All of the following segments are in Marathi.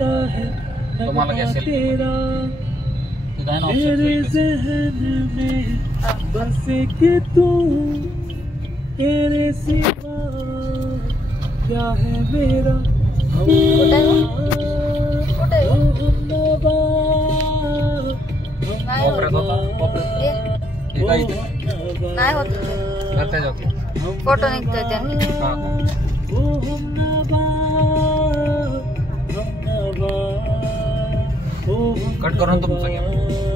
तुम्हाला क्या तेरा मेरे ज़हन में बसे कि तू तेरे सिवा क्या है मेरा नाही होत फोटो निघतोय त्यांनी कट करून तुमचं घ्या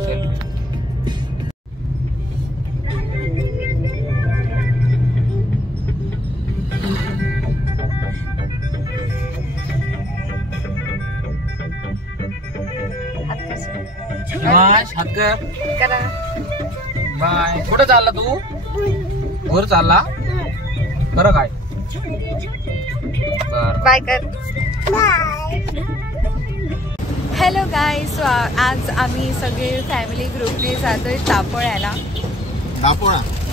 सेल्फी. हात कर बाय. कुठं चालला तू? वर चालला बरं काय? बाय कर. हॅलो गाईज, आज आम्ही सगळे फॅमिली ग्रुपने जातोय तापोळ्याला.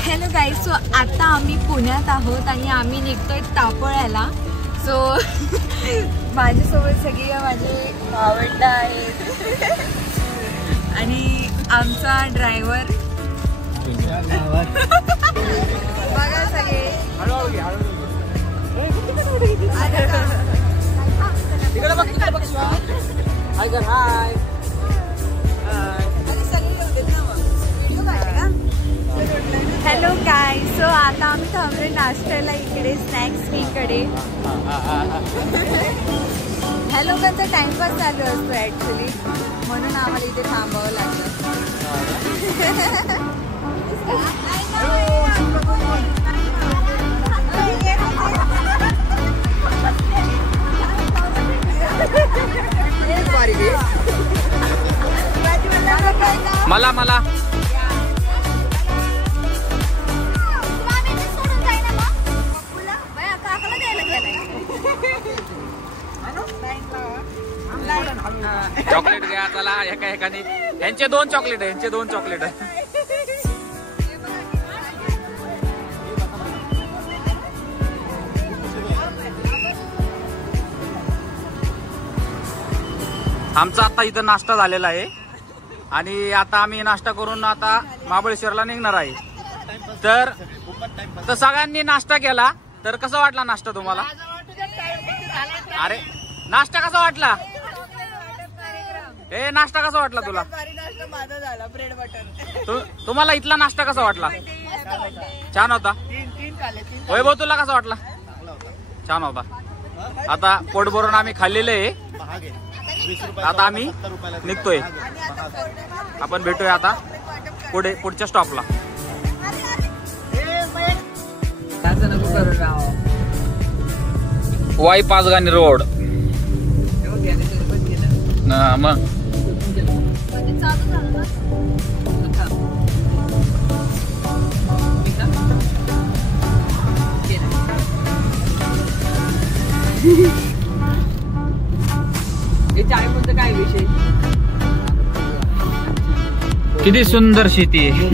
हॅलो गाईज, सो आता आम्ही पुण्यात आहोत आणि आम्ही निघतोय तापोळ्याला. सो माझ्यासोबत सगळी माझे भावंड आहेत आणि आमचा ड्रायव्हर बघा सगळे. हॅलो काय, सो आता आम्ही थांबलोय नाश्त्याला इकडे स्नॅक्सकडे. ह्या लोकांचा टाइमपास चालू असतो ऍक्च्युली, म्हणून आम्हाला इथे थांबावं लागलं. मला मला चॉकलेट घ्या चला. एका एकाने यांचे 2 चॉकलेट आहे, यांचे 2 चॉकलेट आहे. आमचा आता इथं नाश्ता झालेला आहे आणि आता आम्ही नाश्ता करून आता महाबळेश्वरला निघणार आहे. तर सगळ्यांनी नाश्ता केला, तर कसा वाटला नाश्ता तुम्हाला? अरे नाश्ता कसा वाटला? ए नाश्ता कसा वाटला तुला? Bread butter. तुम्हाला इथला नाश्ता कसा वाटला? छान होता. वैभव तुला कसा वाटला? छान होता. आता पोट भरून आम्ही खाल्लेलं आहे, आता आम्ही निघतोय. आपण भेटूया आता पुढच्या स्टॉपला. वाई पाचगाणी रोड. मग काय विषय, किती सुंदर शेती आहे.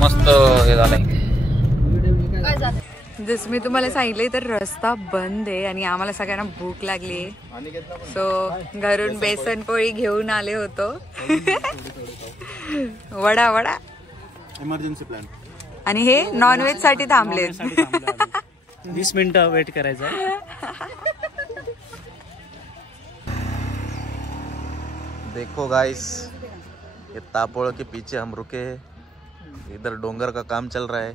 मस्त हे झालंय. जसं मी तुम्हाला सांगितलंय तर रस्ता बंद आहे आणि आम्हाला सगळ्यांना भूक लागली आहे. सो घरून बेसन पोळी घेऊन आले होतो. Vada vada emergency plan. आणि हे नॉनव्हेज साठी थांबले. 20 मिनिटं वेट करायचं. देखो गाइस, ये तापोड़ के पीछे हम रुके हैं. इधर डोंगर का काम चल रहा है.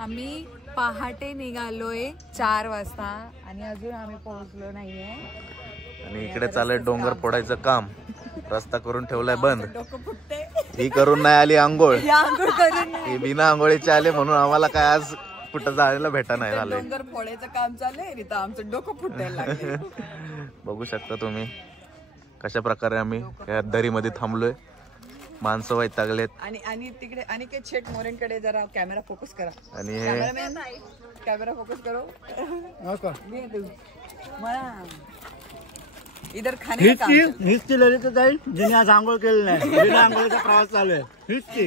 आम्ही पहाटे निघालोय 4 वाजता आणि अजून आम्ही पोहोचलो नाहीये. आणि इकडे चाललंय डोंगर फोडायचं काम. रस्ता करून ठेवलाय बंद. ही करून नाही आली आंघोळ, ही बिना आंघोळीचे आले म्हणून आम्हाला काय आज कुठं जायला भेटा नाही झालंय. डोंगर फोडायचं काम चाललंय, इथं आमचं डोकं फुटायला लागलंय. बघू शकता तुम्ही कशा प्रकारे आम्ही या दरीमध्ये थांबलोय. माणसं वैतागलेत. आणि तिकडे अनिकेत शेठ मोरेंकडे जरा कॅमेरा फोकस करा. आणि हे कॅमेरा फोकस करो. इधर खाने का हिस्ट्री ललित जाईल जिने आज आंघोळ केली नाही. बिना आंघोळीचा प्रवास चालू आहे. हिस्ट्री.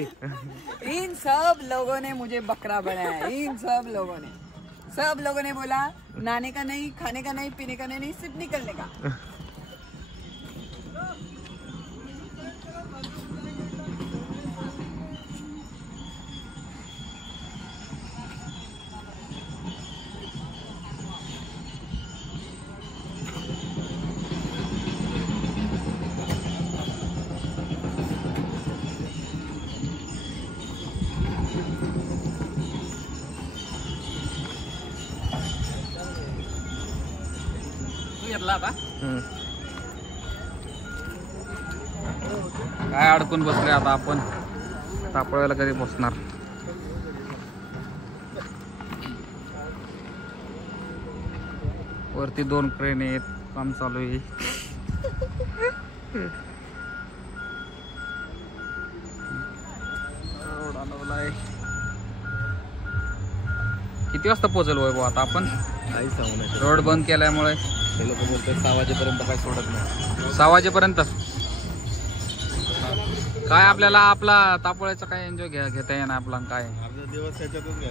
इन सब लोगों ने मुझे बकरा बनाया. इन सब लोगों ने बोला नहाने का नहीं, खाने का नहीं, पीने का नहीं, सिर्फ निकलने का। काय अडकून बसले आता आपण तापळायला कधी पोचणार. वरती 2 क्रेन आहेत, काम चालू आहे. रोड आणवलाय. किती वाजता पोहोचल वैभव आता आपण? काही सांगू नाही. रोड बंद केल्यामुळे हे लोक बोलतात 6 वाजेपर्यंत काय सोडत नाही. 6 वाजेपर्यंत काय आपल्याला आपला तापोळ्याचा काय एन्जॉय घेता येणार आपला काय.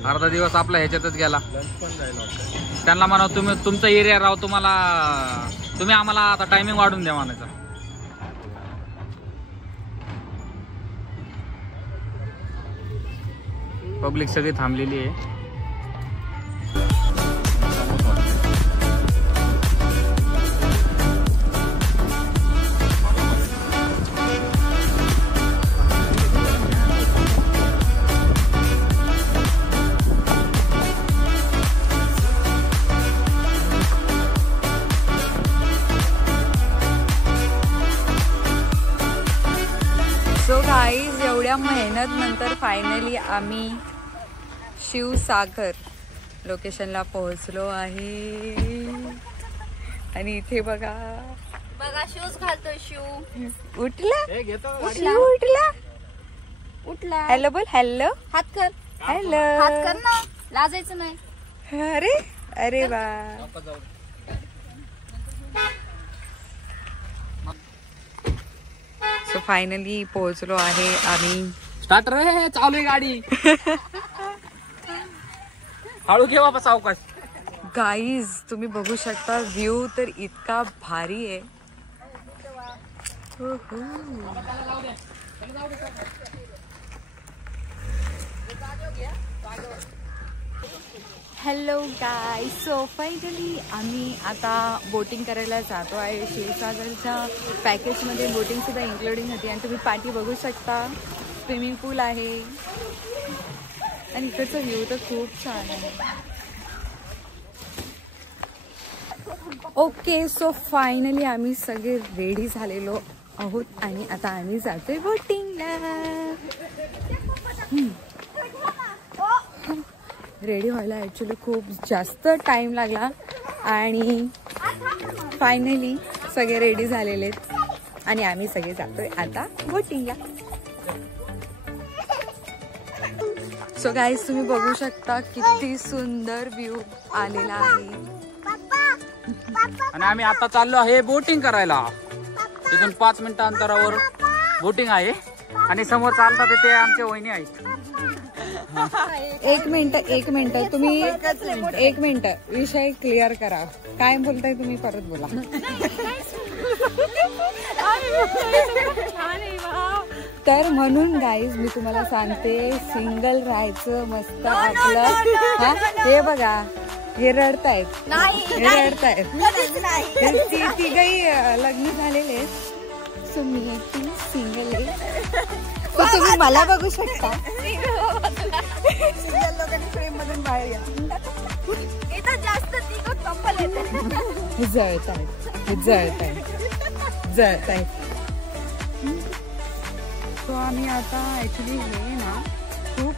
अर्धा दिवस आपला ह्याच्यातच गेला. त्यांना म्हणा तुम्ही तुमचा एरिया राव, तुम्ही आम्हाला आता टायमिंग वाढून द्या म्हणायचं. पब्लिक सगळी थांबलेली आहे. सो गाईज, एवढ्या मेहनत नंतर फायनली आम्ही शिवसागर लोकेशनला पोहोचलो आहे. आणि इथे बघा शूज घालतोय. शू उठला उठला उठला. हॅलो बोल. हॅलो. हात कर. हॅलो. हात कर ना, लाजायचं नाही. अरे अरे वा. सो फायनली पोहोचलो आहे आम्ही. स्टार्टर रे, चालू आहे गाडी. हळू घे बाबा, सावकाश. गाईज तुम्ही बघू शकता, व्ह्यू तर इतका भारी आहे. हॅलो गाईज, सो फायनली आम्ही आता बोटिंग करायला जातो आहे. शिवसागरच्या पॅकेजमध्ये बोटिंग सुद्धा इन्क्लुडिंग होती. आणि तुम्ही पाठी बघू शकता, स्विमिंग पूल आहे. आणि इकडचा व्ह्यू तर खूप छान आहे. ओके, सो फायनली आम्ही सगळे रेडी झालेलो आहोत आणि आता आम्ही जातोय बोटिंगला. रेडी व्हायला ॲक्च्युली खूप जास्त टाईम लागला आणि फायनली सगळे रेडी झालेले आहेत आणि आम्ही सगळे जातोय आता बोटिंगला. सो गाईज, तुम्ही बघू शकता किती सुंदर व्ह्यू आलेला आहे. आणि आम्ही आता चाललो आहे बोटिंग करायला. इथून 5 मिनिटं अंतरावर बोटिंग आहे आणि समोर चालतात ते आमचे वहिनी आहेत. एक मिनिट तुम्ही 1 मिनिट विषय क्लिअर करा. काय बोलताय तुम्ही, परत बोला. तर म्हणून गाईज मी तुम्हाला सांगते, सिंगल राहायचं मस्त आपलं. हे बघा, हे रडतायत, हे रडतायत. तिघही लग्न झालेले आहेत. सो मी एकटी सिंगल आहे. तुम्ही मला बघू शकता. मधून बाहेर या. जळत आहे. सो आम्ही आता ऍक्च्युली हे ना खूप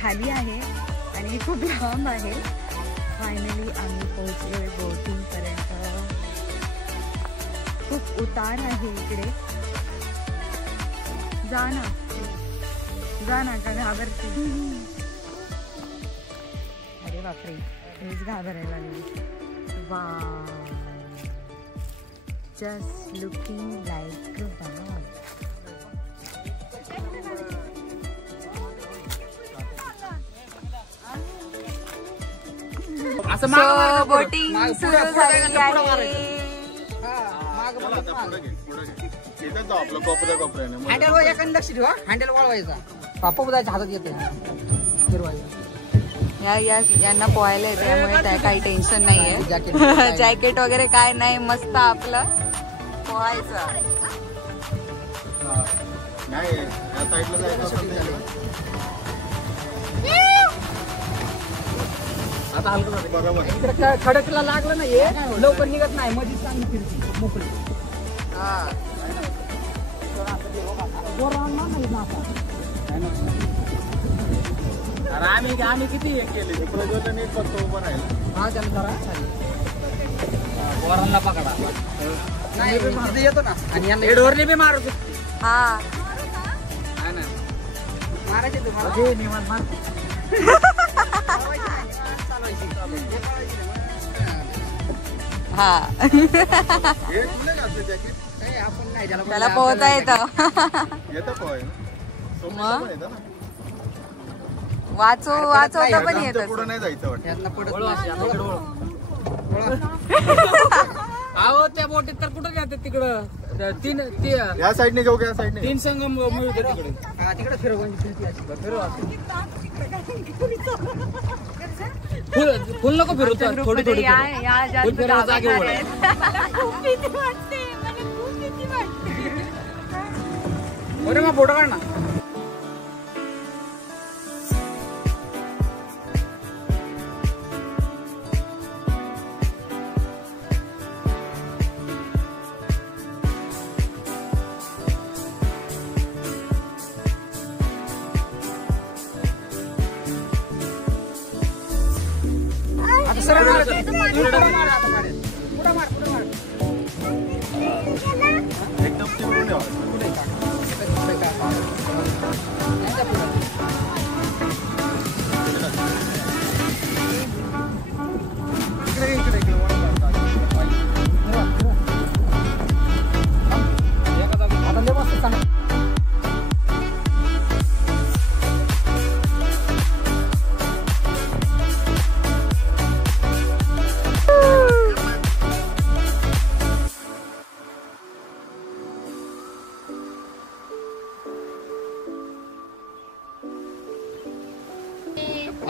खाली आहे आणि खूप लांब आहे. फायनली आम्ही पोहोचलोय बोटिंग पर्यंत. खूप उतार आहे इकडे. जा ना का घाबरते. अरे बापरे, मीच घाबरायला लागली. Wow, just looking like wow. So boating सुरू झाली आहे. हँडल एखादी लक्ष ठेवा, हँडल वळवायचा. पापा जायच्या हातात येते यांना पोहायला येते त्यामुळे त्या काही टेन्शन नाहीये. जॅकेट वगैरे काय नाही, मस्त आपलं पोहायचं. खडकला लागलं नाही लवकर निघत नाही, मध्ये चांगली फिरती मोकळी. आम्ही किती हे केले उभं राहिलं. हा त्याला पोरांना पकडा नाही येतो ना, आणि यांना हेडवरने बी मारू. हा मारायचे तुम्हाला हा त्याला पोहता येतं. मग वाचवता पण येत. पुढे नाही जायचं अहो त्या बोटीत तर कुठं जाते तिकडं. तीन या साईडने घेऊ का? या साईडने 3 संघ मिळते तिकडे. तिकडे फिरव फुल नको फिरवत, थोडी थोडी जागे अरे मग फोटो काढ ना.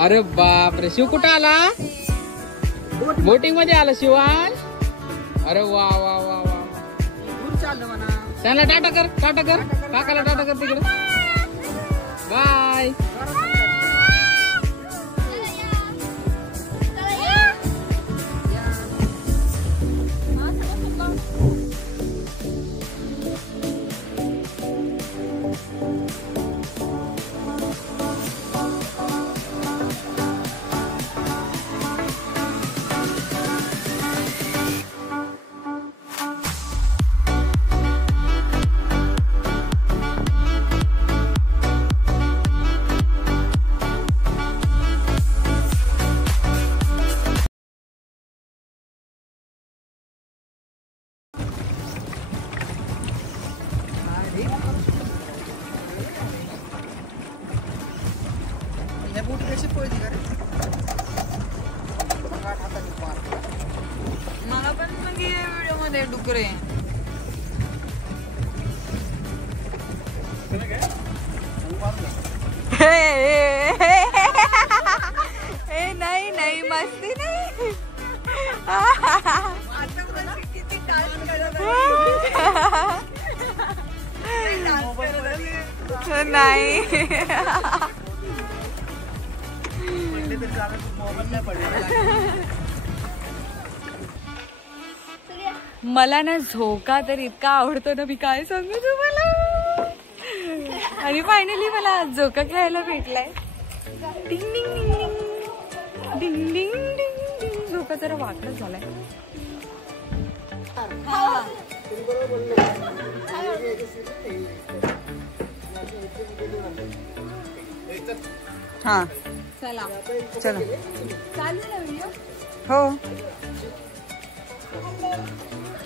अरे बापरे, शिव कुठं आला? बोटिंग मध्ये आला शिव आज. अरे वा वा वा वा, त्यांना टाटा कर, टाटा कर काकाला, टाटा कर तिकडे. बाय. मला पण व्हिडिओ मध्ये डुकरे. नाही नाही मस्ती नाही. नाही मला ना झोका तर इतका आवडतो ना, मी काय सांगू तुम्हाला. आणि फायनली मला झोका खेळायला भेटलाय. डिंग डिंग डिंग डिंग डिंग डिंग डिंग. झोका जरा वाकडा झालाय. हा चला चला चालू ना व्हिडिओ. हो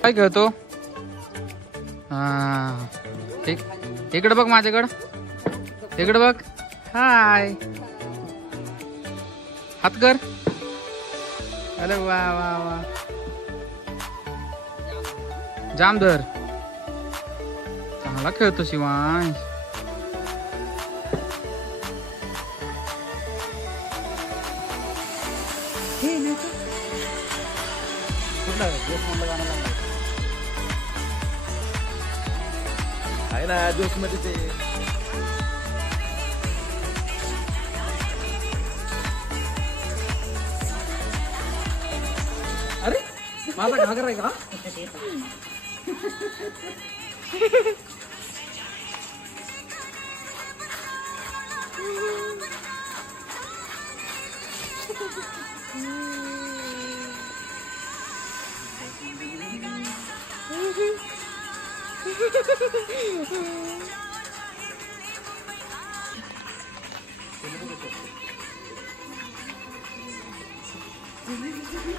काय करतो? हा इकडे बघ, माझ्याकडं इकडे बघ. हाय हात कर. अरे वा वा वा जामदर चांगला खेळतो शिवांश. आहे ना जोश मध्ये ते. अरे माझा घागर आहे का?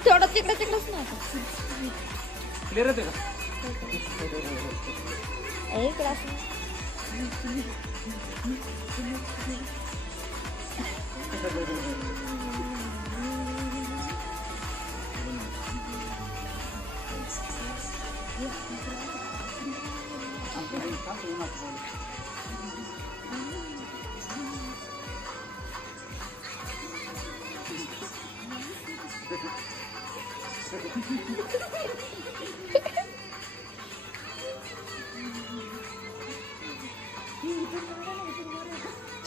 थोडं तिकडंच ना. क्लिअर होते का?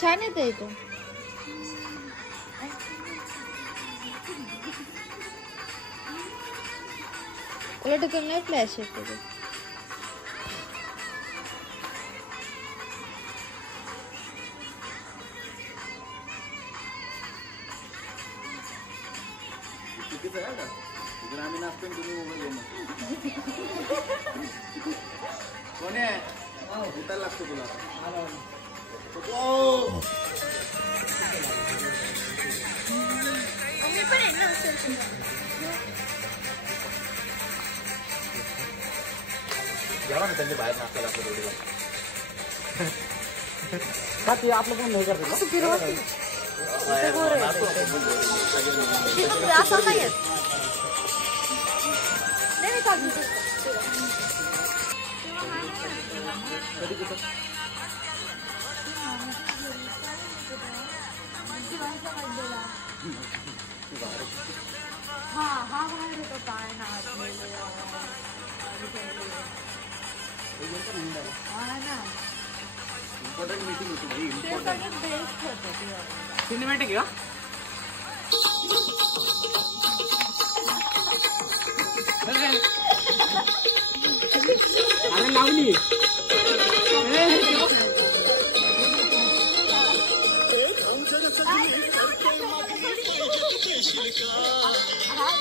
छान येते इथं. उलट इथून नाही फ्लॅश येतो. आम्ही नाचतो तुम्ही मोबाईल घेऊन कोण आहे उठायला लागतो तुला. जेव्हा ना त्यांच्या बाहेर नाचता लागतो थोडीला आपलं पण नाही करतो. इम्पॉर्टंट मीटिंग होती भाई. सिनेमॅटिक आहे का? अरे लावली.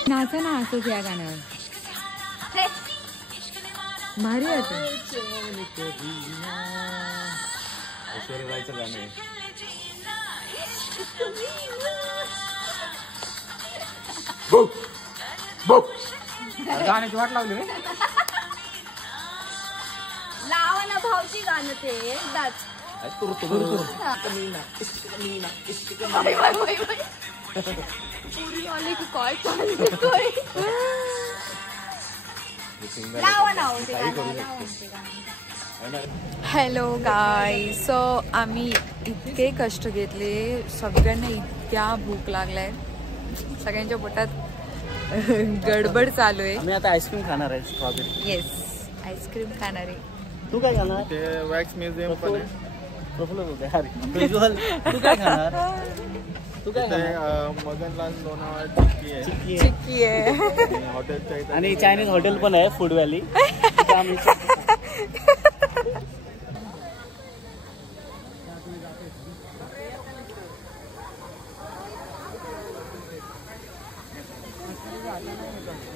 नाचा ना असंच या गाण्यावर. भारी होतं. ऐश्वर्या रायचं गाणं आहे. गाण्याची वाट लावली रे. लावा ना भाऊची गाणं ते एकदाच. पूरी वाले की कॉल चालतोय. लावा ना ते गाणं. हॅलो गाय. सो आम्ही इतके कष्ट घेतले. सगळ्यांना इतक्या भूक लागलाय. सगळ्यांच्या पोटात गडबड चालू आहे. आम्ही आता आईस्क्रीम खाणार आहे. स्ट्रॉबेरी. येस आईस्क्रीम खाणार आहे. तू काय खाणार? ते वॅक्स म्युझियम पण आहे. प्रफुल्ल होते. विज्युअल. तू काय खाणार? तू काय खाणार? मगनलाल लोणावळा चिक्की आहे. चिक्की आहे. हॉटेलच्या इथे आणि चायनीज हॉटेल पण आहे फूड व्हॅली.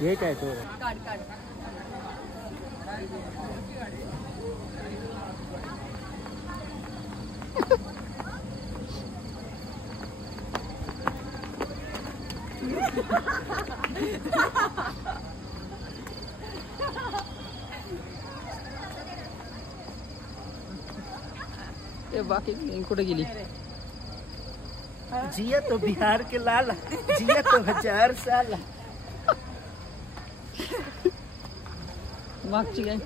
हे काय तो काढ काढ. बाकी कुठे गेली? जिया तो बिहार के लाला, जिया तो 1000 साला. मागची काय